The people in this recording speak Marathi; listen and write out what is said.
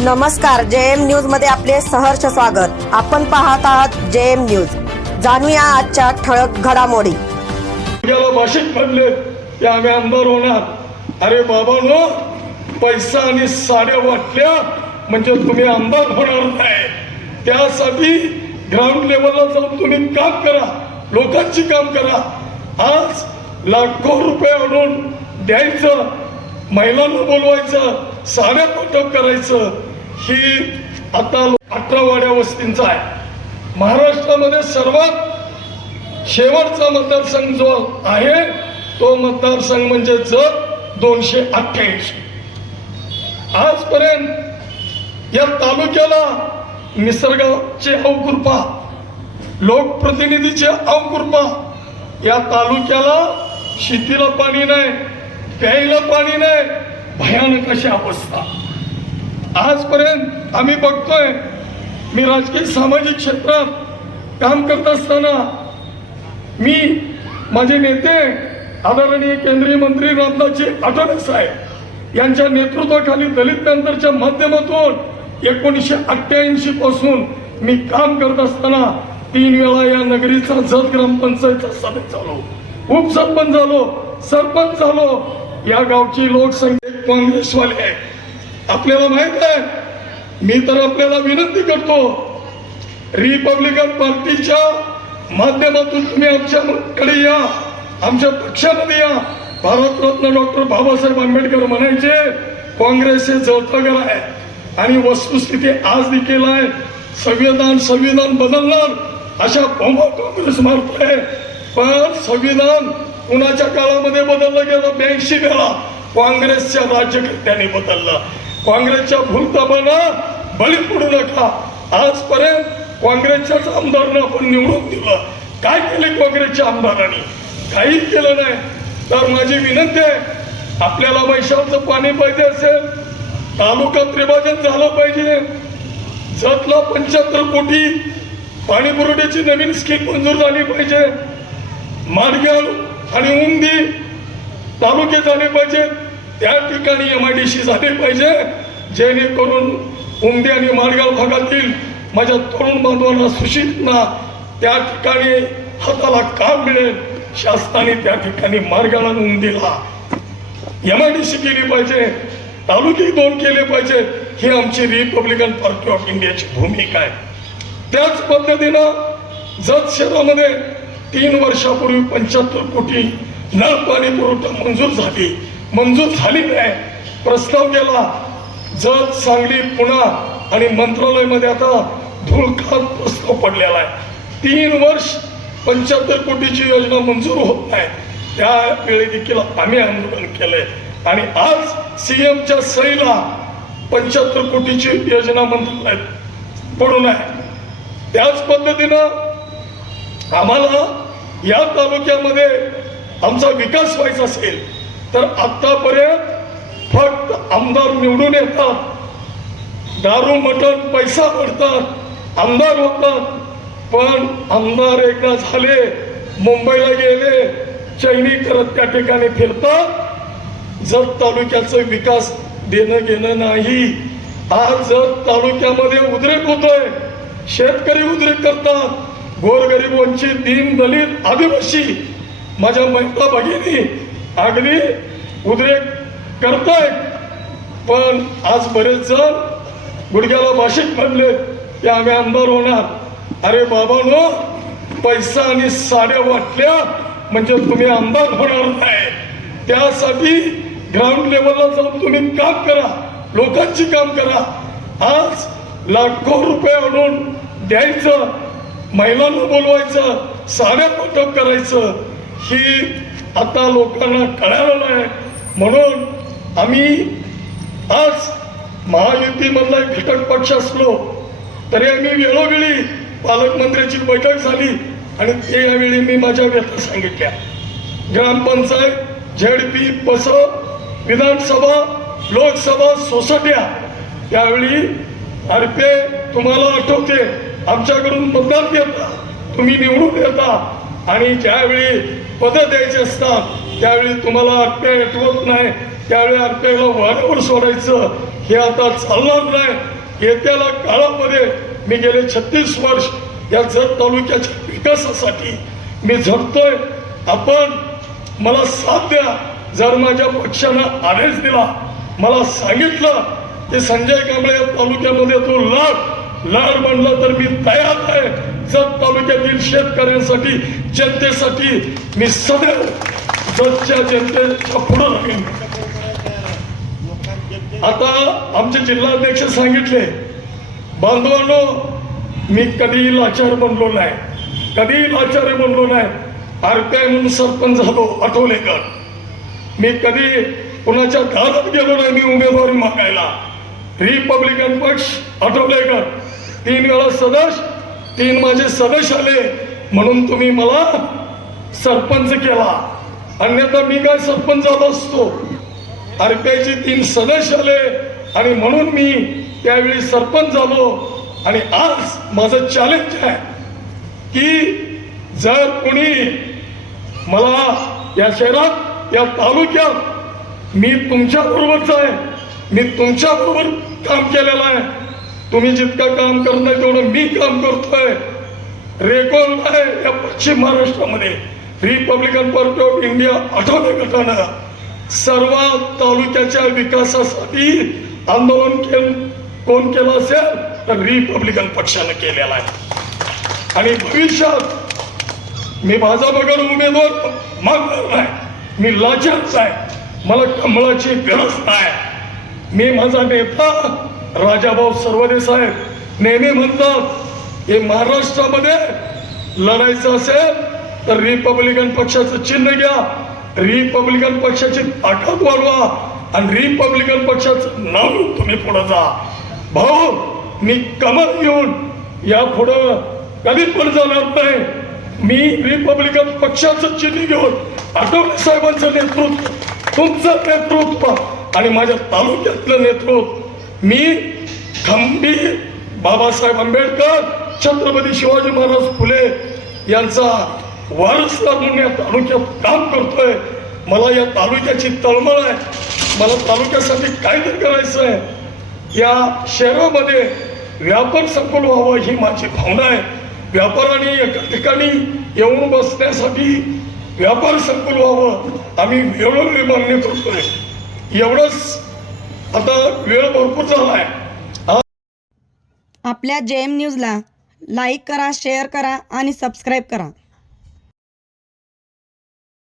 नमस्कार जे एम न्यूजमध्ये आपले सहर्ष स्वागत. आपण पाहत आहात जे एम न्यूज. जाणूया आजच्या ठळक घडामोडी. गेलो भाषिक म्हणले की आम्ही आमदार होणार. अरे बाबा नो पैसा आणि साड्या वाटल्या म्हणजे तुम्ही आमदार होणार नाही. त्यासाठी ग्राउंड लेवलला जाऊन तुम्ही काम करा. लोकांची काम करा. आज लाखो रुपये आणून द्यायचं महिलांना बोलवायचं साड्या कुटुंब करायचं? ही आता अठरा वाड्या वस्तींचा आहे. महाराष्ट्रामध्ये सर्वात शेवटचा मतदारसंघ जो आहे तो मतदारसंघ म्हणजे जत दोनशे अठ्ठ्याऐंशी. आजपर्यंत या तालुक्याला निसर्गाचे अवकृपा लोकप्रतिनिधीचे अवकृपा या तालुक्याला शेतीला पाणी नाही प्यायला पाणी नाही भयानक अशी अवस्था. आजपर्यंत आम्ही बघतोय मी राजकीय सामाजिक क्षेत्रात काम करत असताना मी माझे नेते आदरणीय केंद्रीय मंत्री रामदासजी आठवले साहेब यांच्या नेतृत्वाखाली दलित पॅंथरच्या माध्यमातून एकोणीसशे अठ्ठ्याऐंशी पासून मी काम करत असताना तीन वेळा या नगरीचा जत ग्रामपंचायतचा सदस्य झालो. उपसरपंच झालो सरपंच झालो. या गावची लोकसंख्या काँग्रेसवाले आहे आपल्याला माहीत आहे. मी तर आपल्याला विनंती करतो रिपब्लिकन पार्टीच्या माध्यमातून तुम्ही आमच्याकडे या आमच्या पक्षामध्ये या. भारतरत्न डॉक्टर बाबासाहेब आंबेडकर म्हणायचे काँग्रेस हे जळतगर आहे आणि वस्तुस्थिती आज देखील आहे. संविधान संविधान बदलणार अशा बोंबा काँग्रेस मारतोय. पण संविधान कुणाच्या काळामध्ये बदललं गेलं? ब्याऐंशी वेळा. काँग्रेसच्या राज्यकर्त्याने बदललं. काँग्रेसच्या भूलताबांना बळी पडू नका. आजपर्यंत काँग्रेसच्याच आमदारांना आपण निवडून दिलं. काय केले काँग्रेसच्या आमदारांनी? काही केलं नाही. तर माझी विनंती आहे आपल्याला मैशावचं पाणी पाहिजे असेल तालुका त्रिभाजन झालं पाहिजे. जतला पंच्याहत्तर कोटी पाणी पुरवठ्याची नवीन स्कीम मंजूर झाली पाहिजे. माडगाव आणि उंदी तालुके झाले पाहिजे त्या ठिकाणी एम आय डी सी झाले पाहिजे जेणेकरून उमदे आणि माडगाव भागातील माझ्या तरुण बांधवांना सुशिक्षितना त्या ठिकाणी हाताला काम मिळेल. शासनाने त्या ठिकाणी मार्गाला उमदीला एम आय डी सी केली पाहिजे तालुके दोन केले पाहिजे ही आमची रिपब्लिकन पार्टी ऑफ इंडियाची भूमिका आहे. त्याच पद्धतीनं जत शहरामध्ये तीन वर्षापूर्वी पंच्याहत्तर कोटी नळ पाणी पुरवठा मंजूर झाली. मंजूर झाली नाही. प्रस्ताव गेला. जत सांगली पुणा आणि मंत्रालयामध्ये आता धुळखात प्रस्ताव पडलेला आहे. तीन वर्ष पंच्याहत्तर कोटीची योजना मंजूर होत नाही. त्यावेळी देखील आम्ही आंदोलन केलंय. आणि आज सीएमच्या सहीला पंच्याहत्तर कोटीची योजना मंत्रालयात पडून आहे त्याच पद्धतीनं आम्हाला या तालुक्यामध्ये आमचा विकास व्हायचा असेल तर आतापर्यंत फक्त आमदार निवडून येतात. दारू मटण पैसा पडतात आमदार होतात. पण आमदार एकदा झाले मुंबईला गेले चैनी करत त्या ठिकाणी फिरतात. जत तालुक्याचं विकास देणं घेणं नाही आज जत तालुक्यामध्ये उद्रेक होतोय शेतकरी उद्रेक करतात. गोरगरीब वंचित दीन दलित आदिवासी माझ्या महिला भगिनी अगदी उद्रेक करतायत पण आज बरेच जण गुडघ्याला भाषिक म्हणले की आम्ही आमदार होणार. अरे बाबानो पैसा आणि साड्या वाटल्या म्हणजे तुम्ही आमदार होणार नाही. त्यासाठी ग्राउंड लेवलला जाऊन तुम्ही काम करा. लोकांची काम करा. आज लाखो रुपये आणून द्यायचं महिलांना बोलवायचं साड्या वाटप करायचं? ही आता लोकांना कळालं नाही म्हणून आम्ही आज महायुतीमधला एक घटक पक्ष असलो तरी आम्ही वेळोवेळी पालकमंत्र्याची बैठक झाली आणि त्यावेळी मी माझ्या व्यथा सांगितल्या. ग्रामपंचायत झेड पी बस विधानसभा लोकसभा सोसाट्या त्यावेळी अर्पे तुम्हाला आठवते आमच्याकडून मतदान घेता तुम्ही निवडून देता आणि ज्यावेळी पदं द्यायची असतात त्यावेळी तुम्हाला आठवत नाही. त्यावेळी आत्म्याला वाऱ्यावर सोडायचं हे आता चालणार नाही. येत्याला काळामध्ये मी गेले छत्तीस वर्ष या जत तालुक्याच्या विकासासाठी मी झटतोय आपण मला साथ द्या. जर माझ्या पक्षानं आदेश दिला मला सांगितलं की संजय कांबळे या तालुक्यामध्ये तो लाड लाड म्हणला तर मी तयार आहे. जत तालुक्यातील शेतकऱ्यांसाठी जनतेसाठी मी सदैव जतच्या जनतेच्या पुढे राहीन. आता आमचे जिल्हाध्यक्ष सांगितले बांधवांनो मी कधीही लाचार बनलो नाही. कधीही लाचार बनलो नाही. आरपीआय म्हणून सरपंच झालो आठवलेकर मी कधी कुणाच्या दारात गेलो नाही मी उमेदवारी मागायला. रिपब्लिकन पक्ष आठवलेकर तीन वेळा सदस्य तीन माझे सदस्य आले म्हणून तुम्ही मला सरपंच केला. अन्यथा मी काय सरपंच झालो असतो? आरपीआयचे तीन सदस्य आले आणि म्हणून मी त्यावेळी सरपंच झालो. आणि आज माझं चॅलेंज आहे की जर कोणी मला या शहरात या तालुक्यात मी तुमच्या बरोबरच आहे मी तुमच्या बरोबर काम केलेलं आहे तुम्ही जितकं काम करत नाही तेवढं मी काम करतोय. रेकॉर्ड आहे या पश्चिम महाराष्ट्रामध्ये. Republican Party of India Athawale गटानं सर्व तालुक्याच्या विकासासाठी आंदोलन केल कोण केलं असेल? तर रिपब्लिकन पक्षानं केलेलं आहे. आणि भविष्यात मी माझा बगर उमेदवार मागणार नाही. मी लाचारच आहे. मला कमळाची गरज नाही. मी माझा नेता राजाभाऊ सर्वदेश साहेब नेहमी म्हणतात हे महाराष्ट्रामध्ये लढायचं असेल तर रिपब्लिकन पक्षाचं चिन्ह घ्या. रिपब्लिकन पक्षाची ताकद वाढवा आणि रिपब्लिकन पक्षाचं नाव तुम्ही पुढे जा. भाऊ मी कमल घेऊन या पुढं कधी पण जाणार नाही. मी रिपब्लिकन पक्षाचं चिन्ह घेऊन आठवले साहेबांचं नेतृत्व तुमचं नेतृत्व आणि माझ्या तालुक्यातलं नेतृत्व मी खंबीर बाबासाहेब आंबेडकर छत्रपती शिवाजी महाराज फुले यांचा वारसदार म्हणून या तालुक्यात काम करतोय. मला या तालुक्याची तळमळ आहे. मला तालुक्यासाठी काहीतरी करायचं आहे. या शहरामध्ये व्यापार संकुल व्हावं ही माझी भावना आहे. व्यापाराने एका ठिकाणी येऊन बसण्यासाठी व्यापार संकुल व्हावं. आम्ही वेळोवेळी मान्य करतोय. एवढंच आता वेळ भरपूर झाला आहे आपल्या जे एम न्यूजला लाईक करा शेअर करा आणि सबस्क्राईब करा.